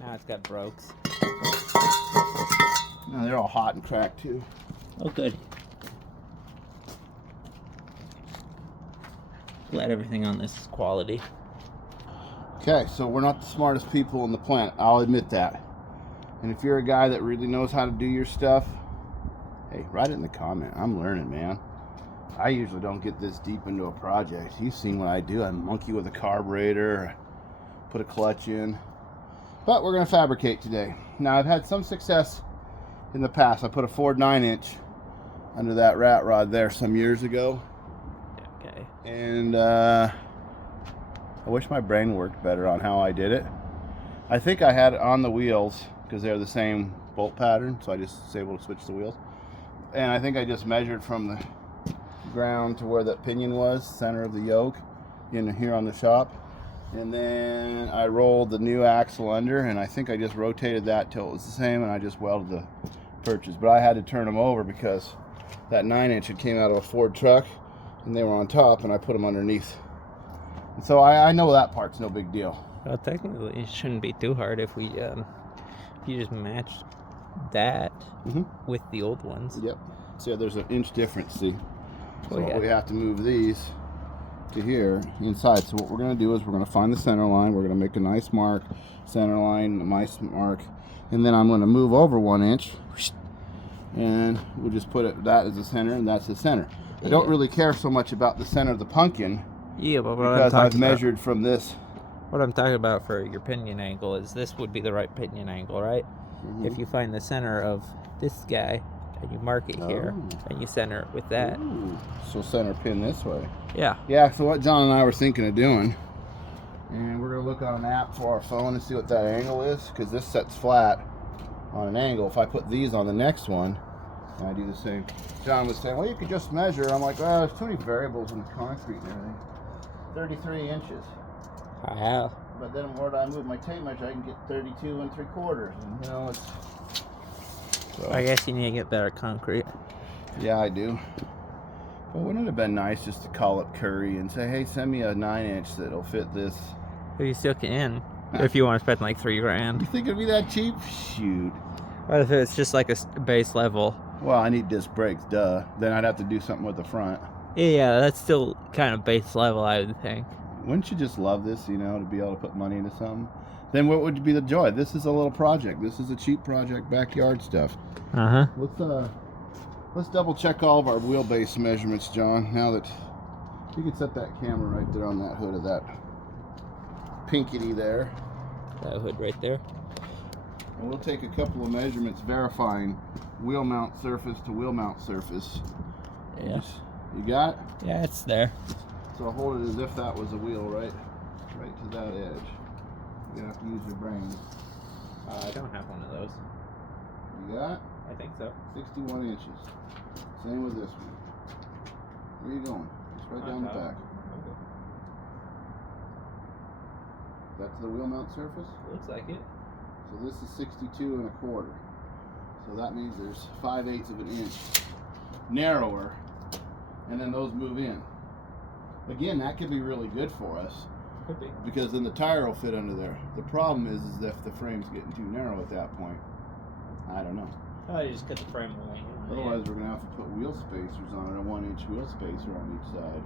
now it's got brakes. No, they're all hot and cracked too. Oh, good. Glad everything on this is quality. Okay, so we're not the smartest people on the planet. I'll admit that. And if you're a guy that really knows how to do your stuff, hey, write it in the comment. I'm learning, man. I usually don't get this deep into a project. You've seen what I do. I monkey with a carburetor, put a clutch in. But we're going to fabricate today. Now, I've had some success in the past. I put a Ford 9-inch under that rat rod there some years ago. Okay. And I wish my brain worked better on how I did it. I think I had it on the wheels because they're the same bolt pattern, so I just was able to switch the wheels. And I think I just measured from the ground to where that pinion was, center of the yoke, in here on the shop. And then I rolled the new axle under, and I think I just rotated that till it was the same, and I just welded the perches. But I had to turn them over because that 9-inch had came out of a Ford truck, and they were on top, and I put them underneath. And so I know that part's no big deal. Well, technically, it shouldn't be too hard if we, if you just matched that with the old ones. Yep. See, there's an inch difference, see? So Oh, yeah. we have to move these to here inside. So what we're going to do is we're going to find the center line. We're going to make a nice mark, center line, a nice mark. And then I'm going to move over 1 inch. And we'll just put it, that is the center, and that's the center. I don't really care so much about the center of the pumpkin. Yeah, but because I've measured from this. What I'm talking about for your pinion angle is this would be the right pinion angle, right? If you find the center of this guy and you mark it here and you center it with that. Ooh. So center pin this way. Yeah. Yeah, so what John and I were thinking of doing, and we're going to look on an app for our phone and see what that angle is, because this sets flat on an angle. If I put these on the next one, and I do the same. John was saying, well, you could just measure. I'm like, well, there's too many variables in the concrete and everything. 33 inches. Wow. But then where I move my tape measure, I can get 32 3/4. And, you know, it's... So, I guess you need to get better concrete. yeah, I do. But wouldn't it have been nice just to call up Curry and say, hey, send me a 9-inch that'll fit this? But you still can, if you want to spend like $3,000. You think it'd be that cheap? Shoot. What if it's just like a base level? Well, I need disc brakes, duh. Then I'd have to do something with the front. Yeah, that's still kind of base level, I would think. Wouldn't you just love this, you know, to be able to put money into something? Then what would be the joy? This is a little project. This is a cheap project, backyard stuff. Let's double check all of our wheelbase measurements, John. Now that you can set that camera right there on that hood of that pinkety there. That hood right there. And we'll take a couple of measurements verifying wheel mount surface to wheel mount surface. Yeah. You got? Yeah, it's there. So hold it as if that was a wheel, right? Right to that edge. You're gonna have to use your brain. I don't have one of those. You got? I think so. 61 inches. Same with this one. Where are you going? Just right down the back. Okay. That's the wheel mount surface? Looks like it. So this is 62 1/4. So that means there's 5/8 of an inch narrower, and then those move in. Again, that could be really good for us Could be. because then the tire will fit under there. The problem is if the frame's getting too narrow at that point. I don't know. Oh, you just cut the frame away. Otherwise, we're gonna have to put wheel spacers on it, a 1-inch wheel spacer on each side.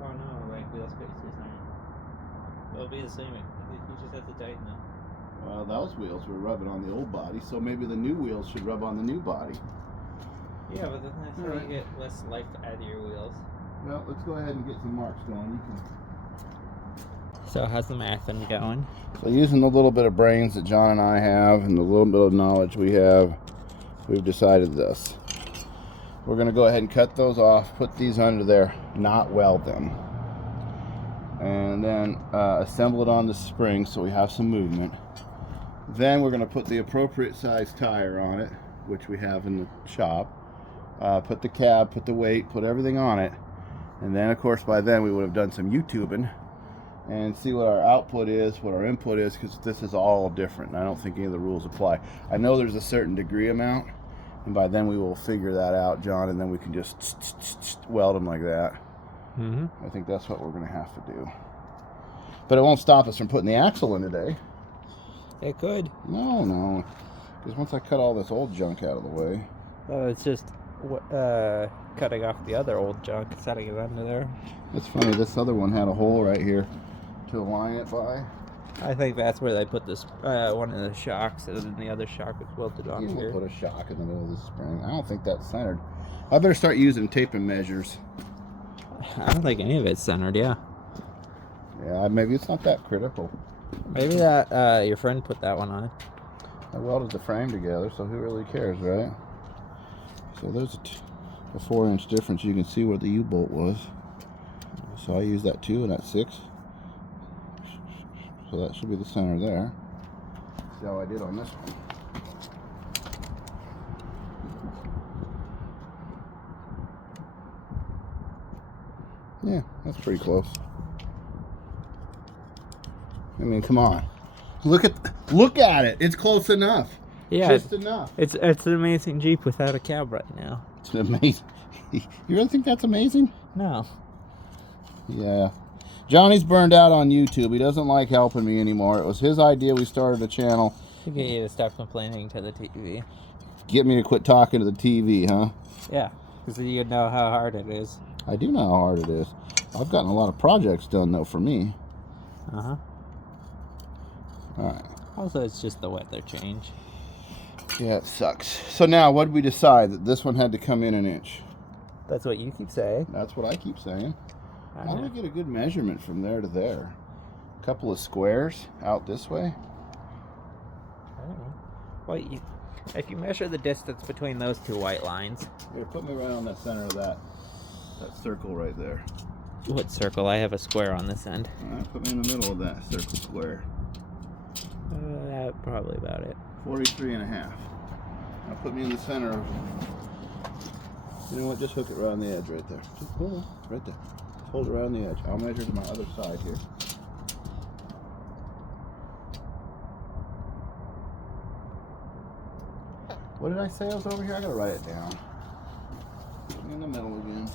Oh no, like wheel spacers. It'll be the same. You just have to tighten them. Well, those wheels were rubbing on the old body, so maybe the new wheels should rub on the new body. Yeah, but that's how Alright. you get less life out of your wheels. Well, let's go ahead and get some marks going. You can... So how's the mathing going? So using the little bit of brains that John and I have and the little bit of knowledge we have, we've decided this. We're going to go ahead and cut those off, put these under there, not weld them. And then assemble it on the spring so we have some movement. Then we're going to put the appropriate size tire on it, which we have in the shop. Put the cab, put the weight, put everything on it. And then, of course, by then we would have done some YouTubing and see what our output is, what our input is, because this is all different. And I don't think any of the rules apply. I know there's a certain degree amount, and by then we will figure that out, John, and then we can just weld them like that. Mm-hmm. I think that's what we're going to have to do. But it won't stop us from putting the axle in today. It could. No. Because once I cut all this old junk out of the way. It's just cutting off the other old junk and setting it under there. It's funny, this other one had a hole right here to align it by. I think that's where they put this one of the shocks, and then the other shock was welded on You here. will put a shock in the middle of the spring. I don't think that's centered. I better start using tape and measures. I don't think any of it's centered, yeah. Yeah, maybe it's not that critical. Maybe that your friend put that one on. I welded the frame together, so who really cares, right? So there's a 4-inch difference. You can see where the U-bolt was. So I used that 2 and that 6. So that should be the center there. See how I did on this one. Yeah, that's pretty close. I mean, come on. Look at it. It's close enough. Yeah, Just enough. it's an amazing Jeep without a cab right now. It's amazing. You really think that's amazing? No. Yeah. Johnny's burned out on YouTube. He doesn't like helping me anymore. It was his idea. We started a channel. To get you to stop complaining to the TV. Get me to quit talking to the TV, huh? Yeah, because you know how hard it is. I do know how hard it is. I've gotten a lot of projects done, though, for me. Uh-huh. All right. Also, it's just the weather change. Yeah, it sucks. So now, what did we decide? That this one had to come in an inch? That's what you keep saying. That's what I keep saying. I How do know. I get a good measurement from there to there? A couple of squares out this way? I don't know. Well, if you measure the distance between those two white lines. Here, put me right on that center of that circle right there. What circle? I have a square on this end. All right, put me in the middle of that circle square. That's probably about it. 43 and a half. Now put me in the center of... You know what? Just hook it right on the edge right there. Just hold it right there. Just hold it right on the edge. I'll measure to my other side here. What did I say I was over here? I gotta write it down. Put me in the middle again.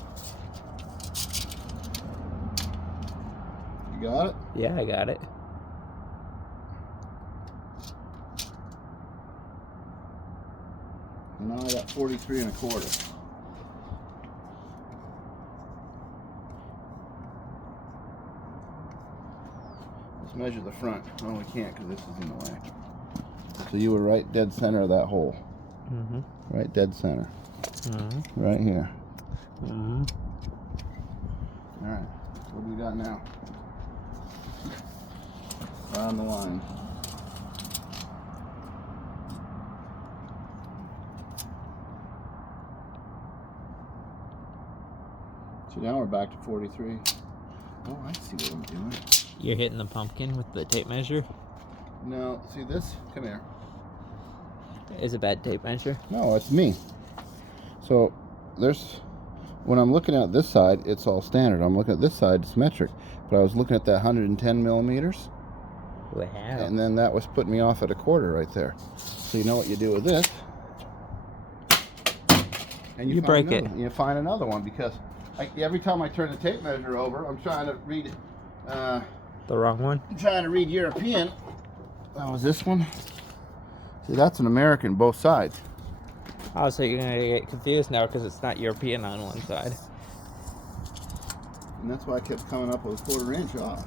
You got it? Yeah, I got it. And now I got 43 and a quarter. Let's measure the front. Oh, we can't because this is in the way. So you were right dead center of that hole. Mm-hmm. Right dead center. Mm-hmm. Right here. Mm-hmm. All right. What do we got now? Right on the line. So now we're back to 43. Oh, I see what I'm doing. You're hitting the pumpkin with the tape measure? No, see this? Come here. Is a bad tape measure? No, it's me. So there's, when I'm looking at this side, it's all standard. I'm looking at this side, it's metric. But I was looking at that 110 millimeters. Wow. And then that was putting me off at a quarter right there. So you know what you do with this? And You break it. You find another one because every time I turn the tape measure over, I'm trying to read The wrong one? I'm trying to read European. Oh, is this one? See, that's an American, both sides. Oh, so you're going to get confused now because it's not European on one side. And that's why I kept coming up with a 1/4 inch off.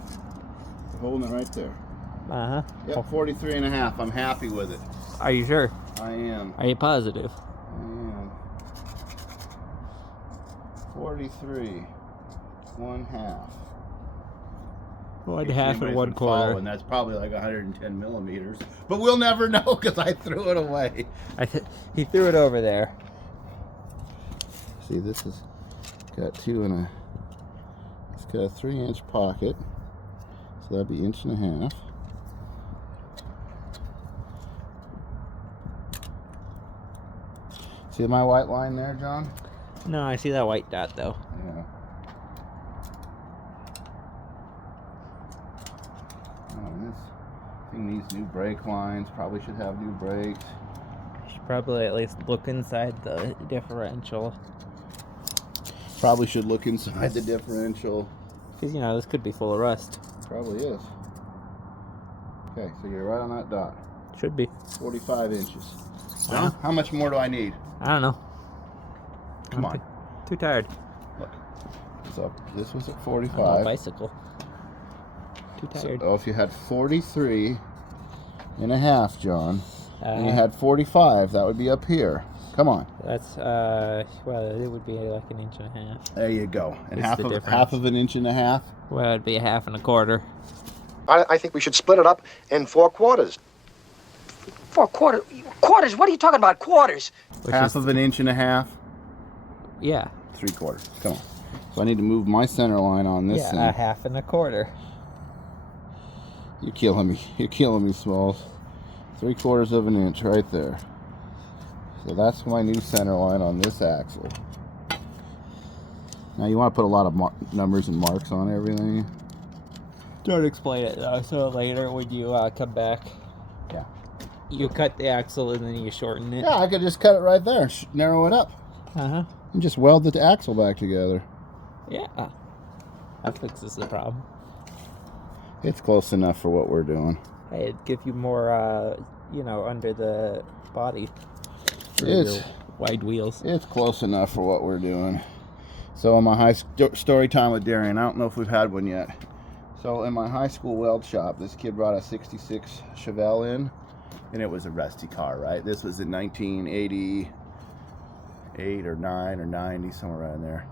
Holding it right there. Uh-huh. Yep, 43 and a half. I'm happy with it. Are you sure? I am. Are you positive? I am. 43. 1/2. 1/2 and 1/4. And that's probably like 110 millimeters. But we'll never know because I threw it away. He threw it over there. See, this has got it's got a 3-inch pocket. So that'd be 1.5 inches. See my white line there, John? No, I see that white dot though. Yeah. Oh, this thing needs new brake lines. Probably should have new brakes. You should probably at least look inside the differential. Probably should look inside the differential. Because, you know, this could be full of rust. Probably is. Okay, so you're right on that dot. Should be. 45 inches. John, how much more do I need? I don't know. Come on. Too tired. Look. So this was at I'm on a 45. bicycle. Too tired. So if you had 43 and a half, John, and you Uh, had 45, that would be up here. Come on. That's, well, it would be like 1.5 inches. There you go. And What's the difference? half of 1.5 inches. Well, it'd be 1.5 and 1/4. I think we should split it up in 4 quarters. 4 quarters? Quarters? What are you talking about? Quarters? Half of 1.5 inches. Yeah. 3/4. Come on. So I need to move my center line on this Yeah, thing. 1/2 and 1/4. You're killing me. You're killing me, Smalls. 3/4 of an inch right there. So that's my new center line on this axle. Now you want to put a lot of numbers and marks on everything. Don't explain it though, so later when you come back, Yeah. you cut the axle and then you shorten it. Yeah, I could just cut it right there, narrow it up, Uh-huh. and just weld the axle back together. Yeah. That fixes the problem. It's close enough for what we're doing. Hey, it'd give you more, you know, under the body. for It's- your wide wheels. It's close enough for what we're doing. So in my story time with Darian, I don't know if we've had one yet. So in my high school weld shop, this kid brought a 66 Chevelle in, and it was a rusty car, right? This was in 1988 or 9 or 90, somewhere around there.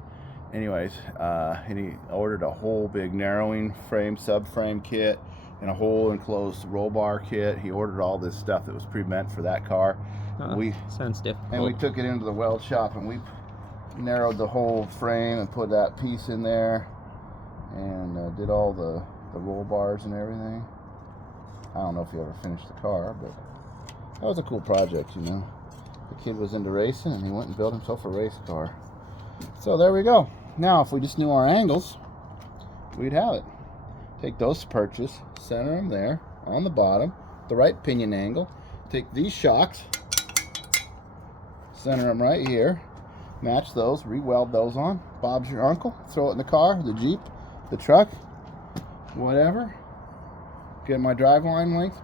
Anyways, and he ordered a whole big narrowing frame, subframe kit, and a whole enclosed roll bar kit. He ordered all this stuff that was pre-meant for that car. Sounds difficult. And we took it into the weld shop and we narrowed the whole frame and put that piece in there and did all the roll bars and everything. I don't know if he ever finished the car, but that was a cool project, you know. The kid was into racing and he went and built himself a race car. So there we go. Now if we just knew our angles, we'd have it. Take those perches, center them there on the bottom, the right pinion angle. Take these shocks, center them right here, match those, re-weld those on. Bob's your uncle. Throw it in the car, the Jeep, the truck, whatever. Get my driveline length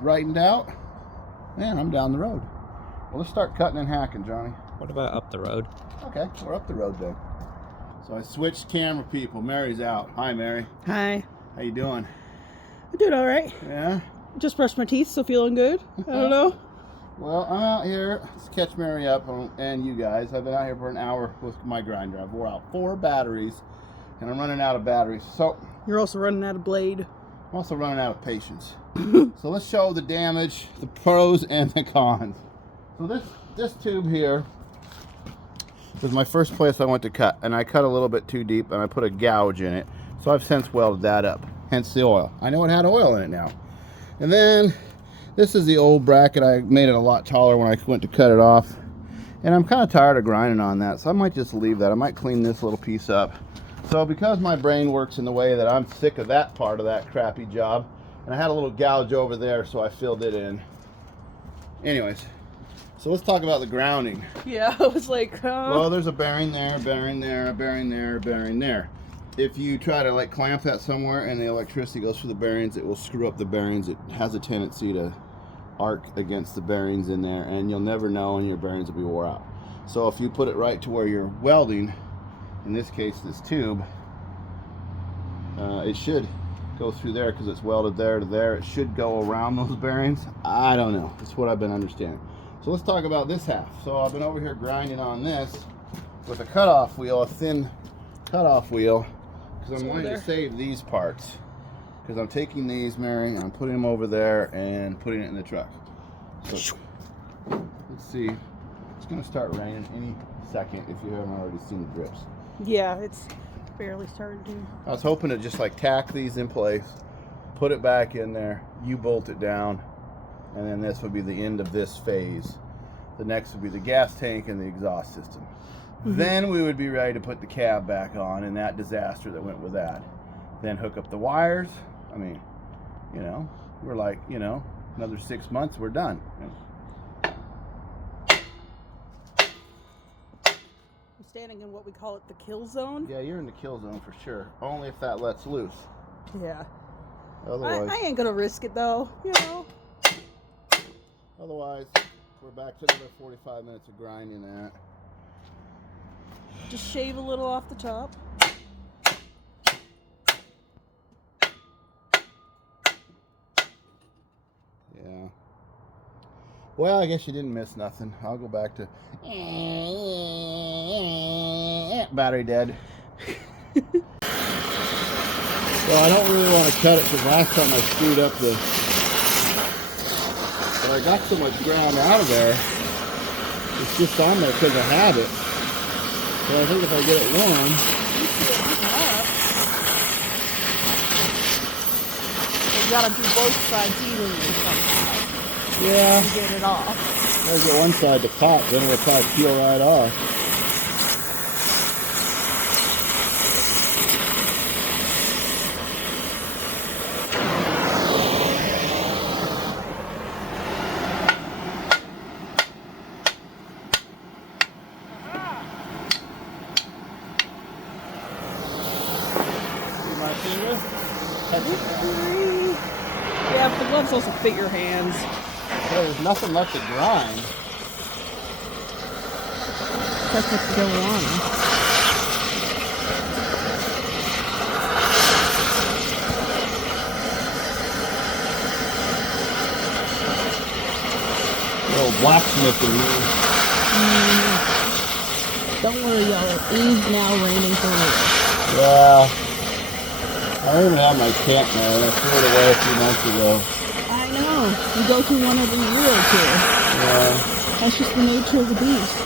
rightened out. Man, I'm down the road. Well, let's start cutting and hacking, Johnny. What about up the road? Okay, we're up the road then. So I switched camera people. Mary's out. Hi, Mary. Hi. How you doing? I'm doing all right. Yeah? Just brushed my teeth, so feeling good. I don't know. Well, I'm out here to catch Mary up and you guys. I've been out here for an hour with my grinder. I've wore out 4 batteries and I'm running out of batteries. So You're also running out of blade. I'm also running out of patience. So let's show the damage, the pros and the cons. So this tube here was my first place I went to cut, and I cut a little bit too deep and I put a gouge in it. So I've since welded that up, hence the oil. I know it had oil in it now. And then this is the old bracket. I made it a lot taller when I went to cut it off. And I'm kind of tired of grinding on that, so I might just leave that. I might clean this little piece up. So because my brain works in the way that I'm sick of that part of that crappy job, and I had a little gouge over there, so I filled it in. Anyways, so let's talk about the grounding. Yeah, I was like, Well, there's a bearing there, a bearing there, a bearing there, a bearing there. If you try to like clamp that somewhere and the electricity goes through the bearings, it will screw up the bearings. It has a tendency to arc against the bearings in there, and you'll never know, and your bearings will be wore out. So if you put it right to where you're welding, in this case this tube, it should go through there because it's welded there to there. It should go around those bearings. I don't know. That's what I've been understanding. So let's talk about this half. So I've been over here grinding on this with a cutoff wheel, a thin cutoff wheel, because I'm wanting to save these parts. Because I'm taking these, Mary, and I'm putting them over there and putting it in the truck. So let's see. It's going to start raining any second if you haven't already seen the drips. Yeah, it's barely started to. I was hoping to just like tack these in place, put it back in there, you bolt it down, and then this would be the end of this phase. The next would be the gas tank and the exhaust system. Mm-hmm. Then we would be ready to put the cab back on and that disaster that went with that. Then hook up the wires. I mean, you know, we're like, you know, another 6 months, we're done. I'm standing in what we call it the kill zone. Yeah, you're in the kill zone for sure. Only if that lets loose. Yeah. Otherwise, I ain't gonna risk it though, you know. Otherwise, we're back to another 45 minutes of grinding that. Just shave a little off the top. Yeah. Well, I guess you didn't miss nothing. I'll go back to battery dead. Well, I don't really want to cut it because last time I screwed up the... But I got so much ground out of there. It's just on there because I have it. So I think if I get it warm... You gotta do both sides evenly somehow. Yeah. To get it off. There's the one side to pop, then it'll probably peel right off. See my finger? Yeah, but the gloves also fit your hands. There's nothing left to grind. That's what's going on. Little blacksmith in here. Don't worry, y'all. It is now raining for real. Yeah. I don't even have my tent there. I threw it away a few months ago. I know. You go through one every year or two. Yeah. That's just the nature of the beast.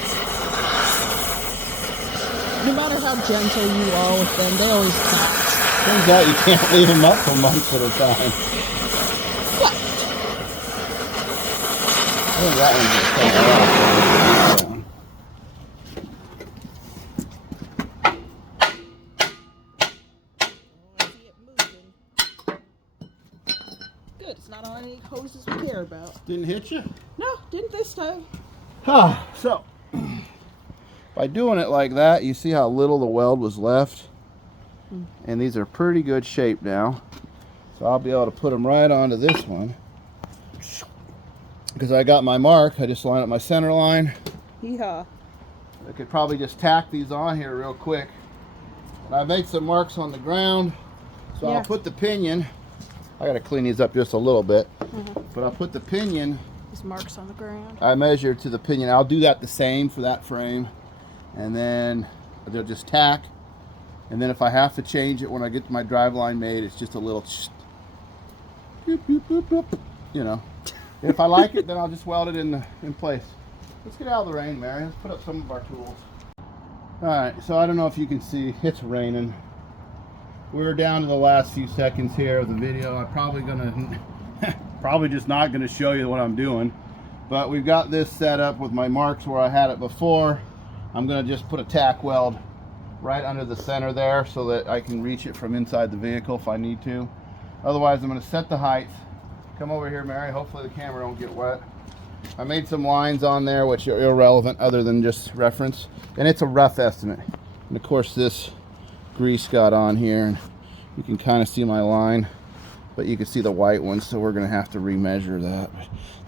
No matter how gentle you are with them, they always catch. Turns out you can't leave them up for months at a time. What? I think that one's just kind of off. Good. It's not on any hoses we care about. Didn't hit you? No, didn't this time. So, by doing it like that, you see how little the weld was left? And these are pretty good shape now. So I'll be able to put them right onto this one. Because I got my mark, I just line up my center line. Yeehaw. I could probably just tack these on here real quick. And I made some marks on the ground. So Yeah. I'll put the pinion, I gotta clean these up just a little bit. But I'll put the pinion, There's marks on the ground. I measure to the pinion. I'll do that the same for that frame. And then they'll just tack. And then if I have to change it when I get my drive line made, it's just a little boop, boop, boop, boop, you know. If I like it, then I'll just weld it in place. Let's get out of the rain, Mary. Let's put up some of our tools. Alright, so I don't know if you can see, it's raining. We're down to the last few seconds here of the video. I'm probably just not gonna show you what I'm doing. But we've got this set up with my marks where I had it before. I'm gonna just put a tack weld right under the center there so that I can reach it from inside the vehicle if I need to. Otherwise, I'm gonna set the height. Come over here, Mary. Hopefully the camera don't get wet. I made some lines on there which are irrelevant other than just reference. And it's a rough estimate. And of course this grease got on here and you can kind of see my line. But you can see the white one, so we're gonna have to remeasure that.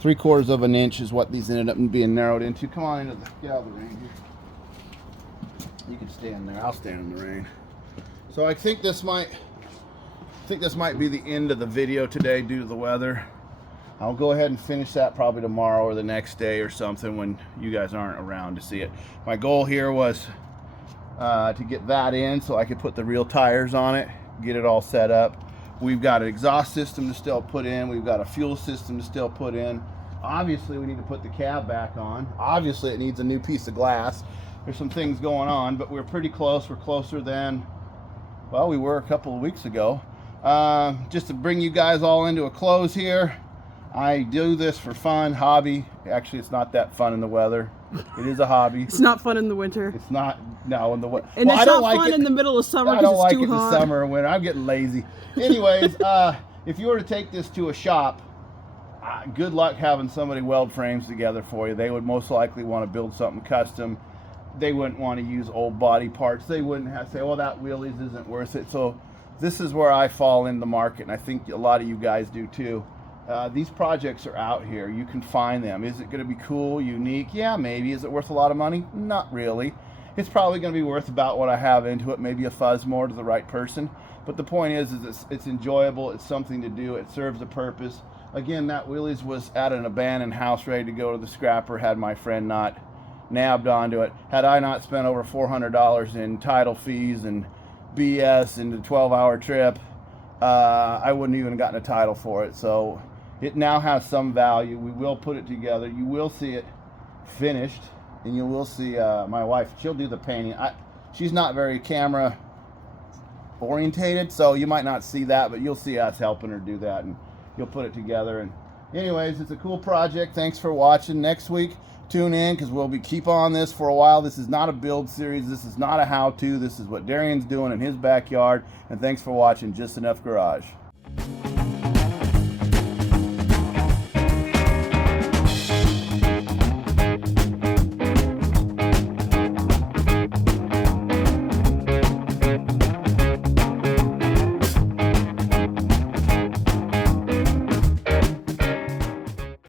3/4 of an inch is what these ended up being narrowed into. Come on into the, get out of the rain here. You can stand there, I'll stand in the rain. So I think this might I think this might be the end of the video today due to the weather. I'll go ahead and finish that probably tomorrow or the next day or something when you guys aren't around to see it. My goal here was to get that in so I could put the real tires on it, get it all set up. We've got an exhaust system to still put in. We've got a fuel system to still put in. Obviously, we need to put the cab back on. Obviously, it needs a new piece of glass. There's some things going on, but we're pretty close. We're closer than, well, we were a couple of weeks ago. Just to bring you guys all into a close here, I do this for fun, hobby. Actually, it's not that fun in the weather. It is a hobby. It's not fun in the winter. It's not, no, in the winter. And it's not fun in the middle of summer because it's too hot. I don't like it in the summer and winter. I'm getting lazy. Anyways, if you were to take this to a shop, good luck having somebody weld frames together for you. They would most likely want to build something custom. They wouldn't want to use old body parts. They wouldn't have to say, well, that wheelies isn't worth it. So this is where I fall in the market, and I think a lot of you guys do too. These projects are out here. You can find them. Is it going to be cool, unique? Yeah, maybe. Is it worth a lot of money? Not really. It's probably going to be worth about what I have into it, maybe a fuzz more to the right person. But the point is it's enjoyable. It's something to do. It serves a purpose. Again, that wheelies was at an abandoned house ready to go to the scrapper had my friend not nabbed onto it. Had I not spent over $400 in title fees and BS and the 12-hour trip, I wouldn't even have gotten a title for it. So it now has some value. We will put it together. You will see it finished, and you will see my wife. She'll do the painting. She's not very camera orientated, so you might not see that, but you'll see us helping her do that, and you'll put it together. And anyways, it's a cool project. Thanks for watching. Next week, tune in because we'll keep on this for a while. This is not a build series. This is not a how-to. This is what Darian's doing in his backyard. And thanks for watching Just Enough Garage.